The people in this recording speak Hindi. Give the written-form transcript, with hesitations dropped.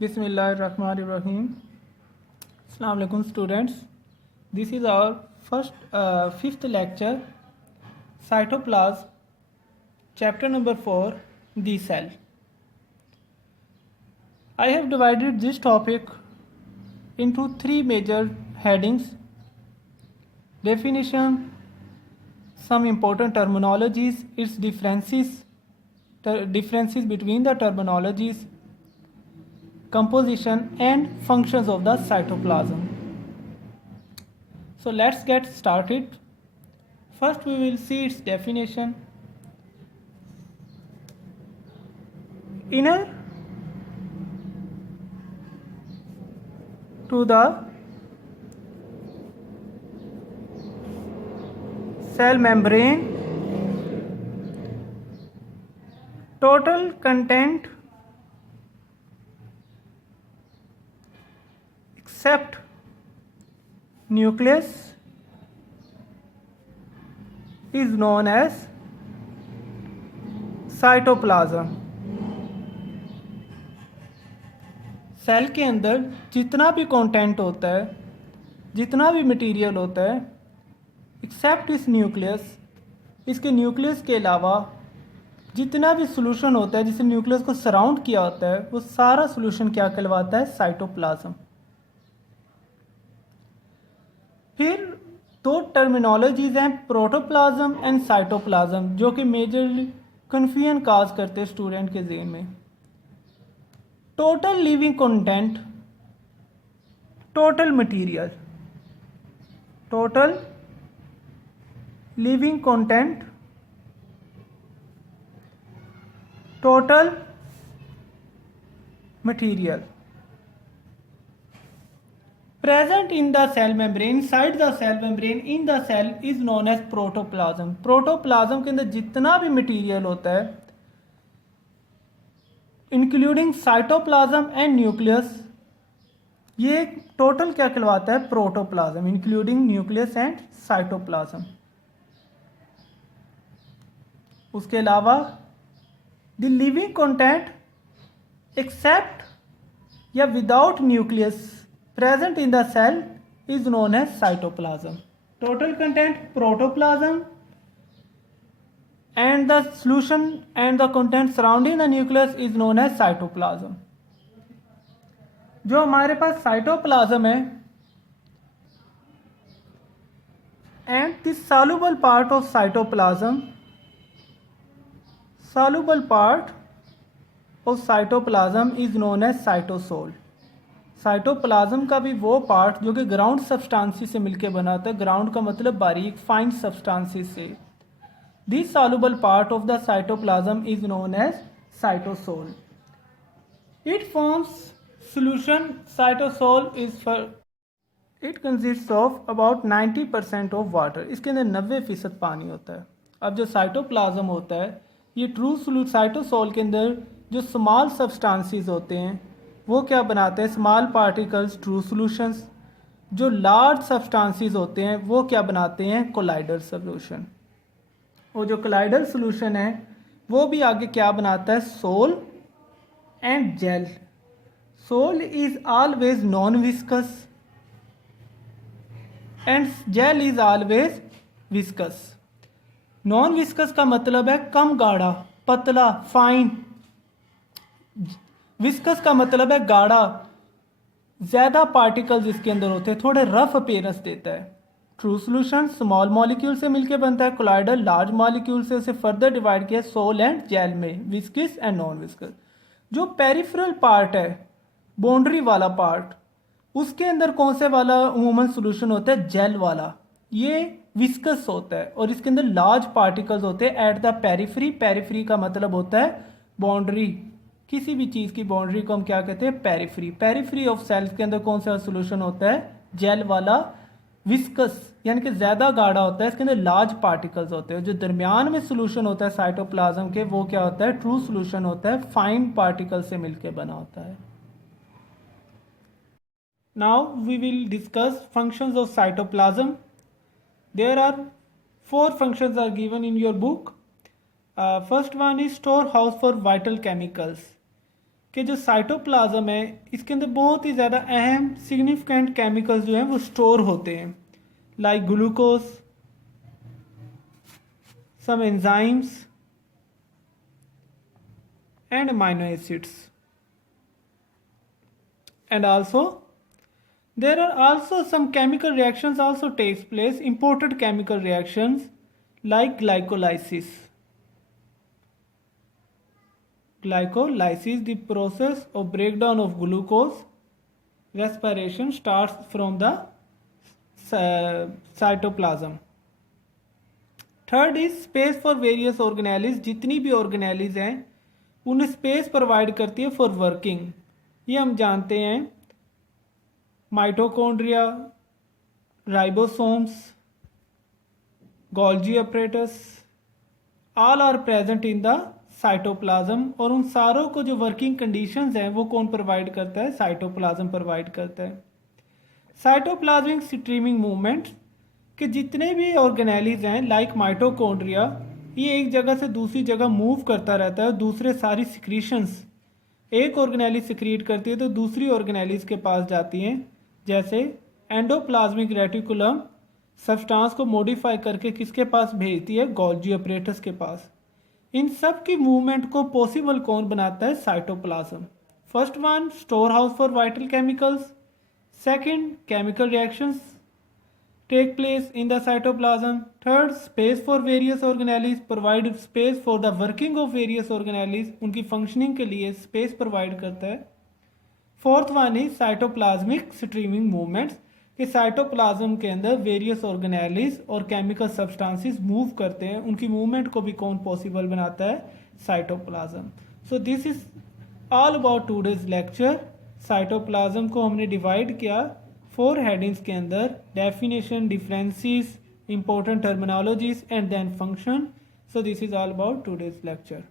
Bismillahirrahmanirrahim. Assalamu alaikum students. This is our fifth lecture, Cytoplasm, chapter number 4, the cell. I have divided this topic into three major headings: definition, some important terminologies, its differences between the terminologies, composition and functions of the cytoplasm. So let's get started. First we will see its definition. Inner to the cell membrane, total content except nucleus is known as cytoplasm. Cell के अंदर जितना भी कंटेंट होता है, जितना भी मटेरियल होता है, एक्सेप्ट इस न्यूक्लियस, इसके न्यूक्लियस के अलावा जितना भी सोल्यूशन होता है जिसे न्यूक्लियस को सराउंड किया होता है, वो सारा सोल्यूशन क्या कहलाता है? साइटोप्लाज्म. फिर दो टर्मिनोलॉजीज हैं, प्रोटोप्लाज्म एंड साइटोप्लाज्म, जो कि मेजरली कन्फ्यूजन काज करते हैं स्टूडेंट के ज़हन में. Total living content, total material, total living content, total material present in the cell membrane, inside the cell membrane, in the cell is known as protoplasm. Protoplasm के अंदर जितना भी मटेरियल होता है, इंक्लूडिंग साइटोप्लाज्म एंड न्यूक्लियस, ये टोटल क्या कहलाता है? Protoplasm, including nucleus and cytoplasm. उसके अलावा द लिविंग कंटेंट एक्सेप्ट या without nucleus present in the cell is known as cytoplasm. Total content protoplasm and the solution and the content surrounding the nucleus is known as cytoplasm. जो हमारे पास साइटोप्लाज्म है and the soluble part of cytoplasm, soluble part of cytoplasm is known as cytosol. Cytoplasm का भी वो पार्ट जो कि ग्राउंड सब्सटेंसेस से मिलकर बना होता है. ग्राउंड का मतलब बारीक फाइन सब्सटेंसेस से. This soluble part of the cytoplasm is known as cytosol. It forms solution. Cytosol it consist of about 90% of water. इसके अंदर 90% पानी होता है. अब जो साइटोप्लाज्म होता है, ये ट्रू साइटोसोल के अंदर जो स्मॉल सब्सटेंसेस होते हैं वो क्या बनाते हैं? Small particles, true solutions. जो लार्ज सब्सटेंसेस होते हैं वो क्या बनाते हैं? Colloidal solution. और जो कोलाइडल सॉल्यूशन है वो भी आगे क्या बनाता है? Sol and gel. Sol is always non viscous and gel is always viscous. Non viscous का मतलब है कम गाढ़ा, पतला, फाइन. विस्कस का मतलब है गाढ़ा, ज़्यादा पार्टिकल्स इसके अंदर होते हैं, थोड़े रफ अपीयरेंस देता है. ट्रू सॉल्यूशन स्मॉल मॉलिक्यूल से मिलकर बनता है. कोलाइडल लार्ज मॉलिक्यूल से उसे फर्दर डिवाइड किया सोल एंड जेल में, विस्कस एंड नॉन विस्कस. जो पेरिफेरल पार्ट है, बाउंड्री वाला पार्ट, उसके अंदर कौन से वाला अमूमन सॉल्यूशन होता है? जेल वाला. ये विस्कस होता है और इसके अंदर लार्ज पार्टिकल्स होते हैं एट द पेरिफेरी. पेरिफेरी का मतलब होता है बाउंड्री. किसी भी चीज़ की बाउंड्री को हम क्या कहते हैं? पेरिफेरी. पेरिफेरी ऑफ सेल्स के अंदर कौन सा सोल्यूशन होता है? जेल वाला. विस्कस यानी कि ज़्यादा गाढ़ा होता है, इसके अंदर लार्ज पार्टिकल्स होते हैं. जो दरमियान में सोल्यूशन होता है साइटोप्लाज्म के, वो क्या होता है? ट्रू सोल्यूशन होता है, फाइन पार्टिकल से मिलकर बना होता है. Now we will discuss functions of cytoplasm. There are 4 functions are given in your book. First one is storehouse for vital chemicals. कि जो साइटोप्लाज्म है इसके अंदर बहुत ही ज़्यादा अहम सिग्निफिकेंट केमिकल्स जो हैं वो स्टोर होते हैं, like glucose, some enzymes and amino acids. And also there are also some chemical reactions also takes place, important chemical reactions like glycolysis. Glycolysis, the process of breakdown of glucose respiration, starts from the cytoplasm. Third is space for various organelles, जितनी भी ऑर्गेनेलिज हैं उन्हें स्पेस प्रोवाइड करती है फॉर वर्किंग। ये हम जानते हैं mitochondria, ribosomes, Golgi apparatus, all are present in the cytoplasm, और उन सारों को जो वर्किंग कंडीशंस हैं वो कौन प्रोवाइड करता है? साइटोप्लाज्म प्रोवाइड करता है। साइटोप्लाज्मिक स्ट्रीमिंग मूवमेंट कि जितने भी ऑर्गेनेलिज हैं लाइक माइटोकॉन्ड्रिया, ये एक जगह से दूसरी जगह मूव करता रहता है। दूसरे सारी सिक्रीशंस एक ऑर्गेनेलिज सिक्रीट करती है तो दूसरी ऑर्गेनेलिज के पास जाती हैं। जैसे एंडोप्लाज्मिक रेटिकुलम सब्सटेंस को मॉडिफाई करके किसके पास भेजती है? गोल्जी अपरेटस के पास। इन सब की मूवमेंट को पॉसिबल कौन बनाता है? Cytoplasm. First one, store house for vital chemicals. Second, chemical reactions take place in the cytoplasm. Third, space for various organelles, provide space for the working of various organelles, उनकी functioning के लिए space provide करता है। Fourth one is cytoplasmic streaming movements, कि साइटोप्लाज्म के अंदर वेरियस ऑर्गेनेलिज और केमिकल सब्सटेंसेस मूव करते हैं, उनकी मूवमेंट को भी कौन पॉसिबल बनाता है? Cytoplasm. So this is all about today's lecture. Cytoplasm को हमने डिवाइड किया 4 हेडिंग्स के अंदर, definition, differences, important terminologies and then function. So this is all about today's lecture.